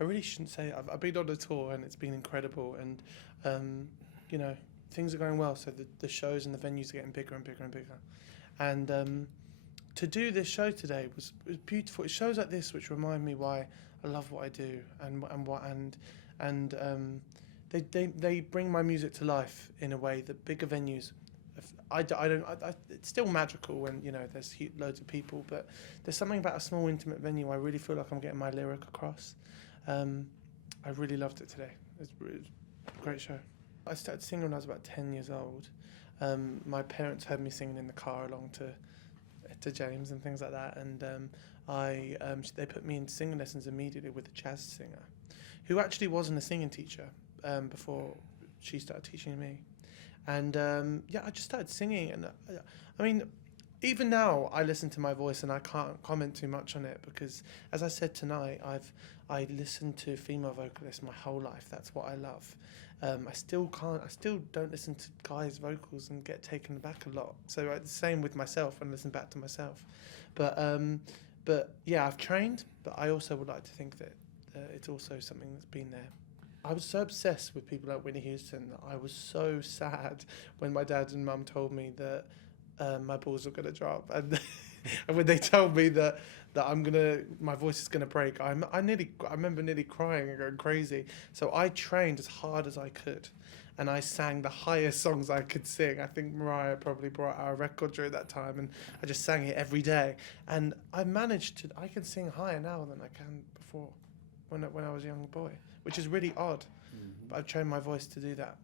I really shouldn't say I've been on a tour and it's been incredible, and um, you know, things are going well. So the shows and the venues are getting bigger and bigger and bigger, and to do this show today was beautiful. It's shows like this which remind me why I love what I do, and they bring my music to life in a way that bigger venues. I don't. It's still magical when there's loads of people, but there's something about a small intimate venue. I really feel like I'm getting my lyric across. Um, I really loved it today. It was a great show. I started singing when I was about 10 years old. My parents heard me singing in the car along to James and things like that, and they put me into singing lessons immediately with a jazz singer, who actually wasn't a singing teacher before she started teaching me, and I just started singing, and I mean, even now I listen to my voice and I can't comment too much on it because, as I said tonight, I listened to female vocalists my whole life. That's what I love. I still don't listen to guys' vocals and get taken aback a lot. So the same with myself and listen back to myself. But yeah, I've trained, but I also would like to think that it's also something that's been there. I was so obsessed with people like Whitney Houston that I was so sad when my dad and mum told me that my balls were gonna drop, and and when they told me that my voice is gonna break, I remember nearly crying and going crazy. So I trained as hard as I could, and I sang the highest songs I could sing. I think Mariah probably brought out a record during that time, and I just sang it every day. And I can sing higher now than I can before, when I was a young boy, which is really odd. But I've trained my voice to do that.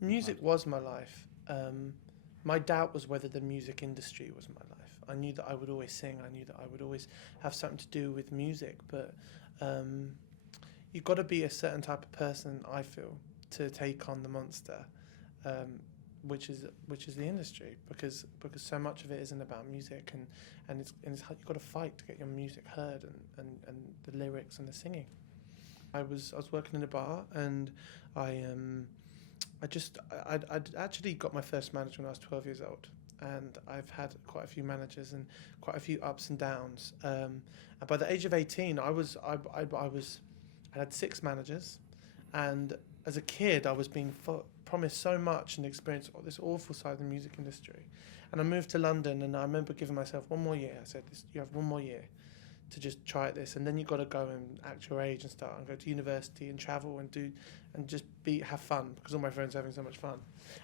Music was my life. My doubt was whether the music industry was my life. I knew that I would always sing. I knew that I would always have something to do with music. But you've got to be a certain type of person, I feel, to take on the monster, which is the industry. Because so much of it isn't about music, and you've got to fight to get your music heard, and the lyrics and the singing. I was working in a bar, and I'd actually got my first manager when I was 12 years old, and I've had quite a few managers and quite a few ups and downs. And by the age of 18, I had 6 managers, and as a kid, I was being promised so much and experienced this awful side of the music industry. And I moved to London, and I remember giving myself one more year. I said, "You have one more year to just try this, and then you've got to go and act your age and start and go to university and travel and just have fun, because all my friends are having so much fun."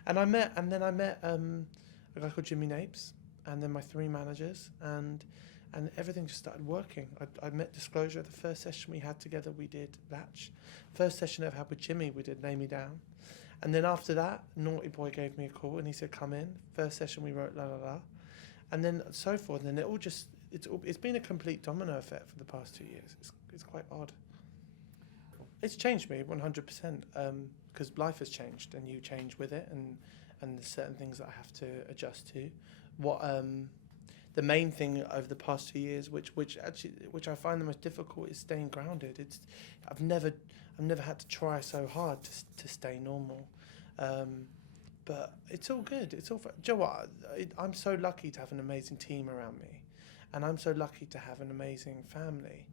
And I met a guy called Jimmy Napes, and then my 3 managers, and everything just started working. I met Disclosure. The first session we had together, we did Latch. First session I ever had with Jimmy, we did Lay Me Down. And then after that, Naughty Boy gave me a call and he said, "Come in." First session we wrote La La La, and then so forth. And then it's been a complete domino effect for the past 2 years. It's quite odd. It's changed me 100%, because life has changed and you change with it, and there's certain things that I have to adjust to. What The main thing over the past 2 years, which I find the most difficult, is staying grounded. I've never had to try so hard to stay normal. But it's all good. Do you know what? I'm so lucky to have an amazing team around me, and I'm so lucky to have an amazing family.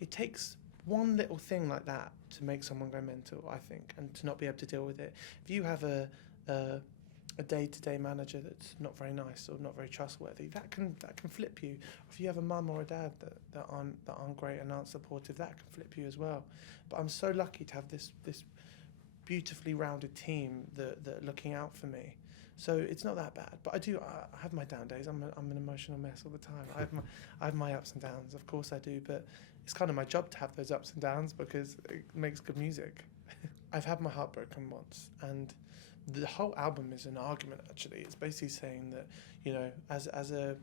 It takes one little thing like that to make someone go mental, I think, and to not be able to deal with it. If you have a day-to-day manager that's not very nice or not very trustworthy, that can flip you. If you have a mum or a dad that aren't great and aren't supportive, that can flip you as well. But I'm so lucky to have this beautifully rounded team that are looking out for me. So it's not that bad. But I have my down days. I'm an emotional mess all the time. I have my ups and downs. Of course I do. But it's kind of my job to have those ups and downs because it makes good music. I've had my heart broken once, and the whole album is an argument. Actually, it's basically saying that, as a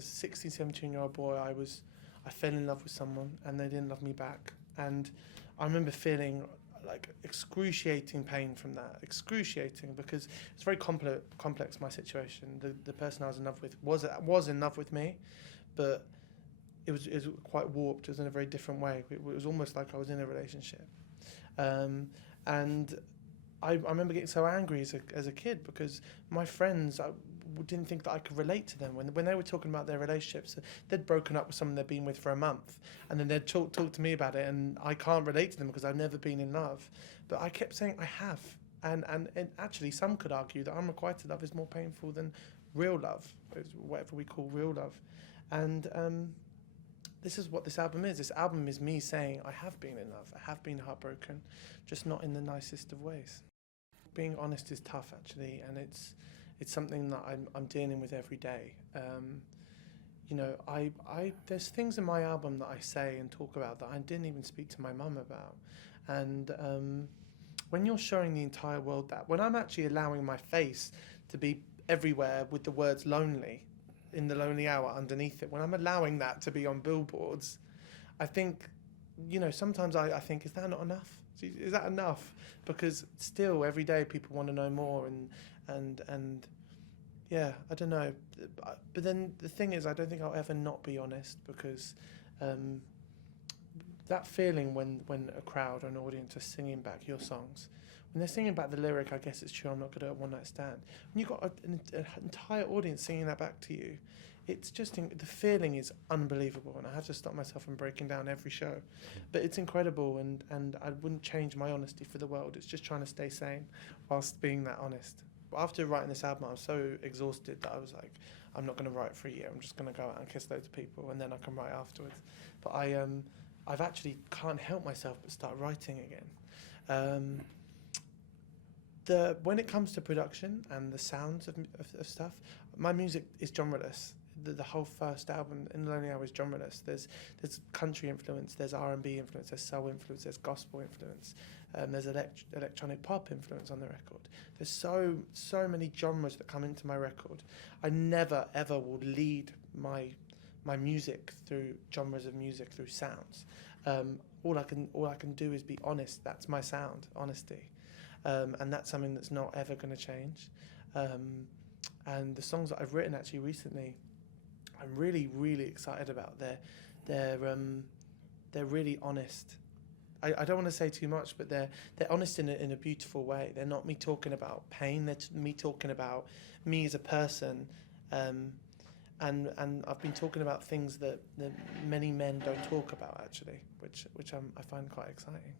16, 17-year-old boy, I fell in love with someone and they didn't love me back, and I remember feeling like excruciating pain from that. Excruciating, because it's very complex, my situation. The person I was in love with was in love with me, but it was quite warped. It was in a very different way. It was almost like I was in a relationship, and I remember getting so angry as a kid, because my friends didn't think that I could relate to them when they were talking about their relationships. They'd broken up with someone they'd been with for a month, and then they'd talk to me about it, and I can't relate to them because I've never been in love. But I kept saying I have, and actually some could argue that unrequited love is more painful than real love, whatever we call real love, and this is what this album is. This album is me saying I have been in love, I have been heartbroken, just not in the nicest of ways. Being honest is tough, actually, and it's something that I'm dealing with every day. You know, there's things in my album that I say and talk about that I didn't even speak to my mum about, and when you're showing the entire world that, when I'm actually allowing my face to be everywhere with the words lonely in the lonely hour underneath it, when I'm allowing that to be on billboards, I think, you know, sometimes I think, is that not enough? Is that enough? Because still every day people want to know more, and yeah, I don't know. But then the thing is, I don't think I'll ever not be honest, because that feeling when a crowd or an audience are singing back your songs, when they're singing back the lyric, I guess it's true, I'm not good at a one night stand. When you've got an entire audience singing that back to you, it's just, the feeling is unbelievable, and I have to stop myself from breaking down every show. But it's incredible, and I wouldn't change my honesty for the world. It's just trying to stay sane whilst being that honest. But after writing this album, I was so exhausted that I was like, I'm not going to write for a year. I'm just going to go out and kiss loads of people, and then I can write afterwards. But I've actually can't help myself but start writing again. When it comes to production and the sounds of stuff, my music is genreless. The whole first album, In the Lonely Hour, is genreless. There's country influence, there's R&B influence, there's soul influence, there's gospel influence, there's electronic pop influence on the record. There's so many genres that come into my record. I never ever will lead my music through genres of music, through sounds. All I can do is be honest. That's my sound, honesty, and that's something that's not ever going to change. And the songs that I've written actually recently, I'm really, really excited about. They're really honest. I don't want to say too much, but they're honest in a beautiful way. They're not me talking about pain. They're me talking about me as a person. And I've been talking about things that many men don't talk about, actually, which I find quite exciting.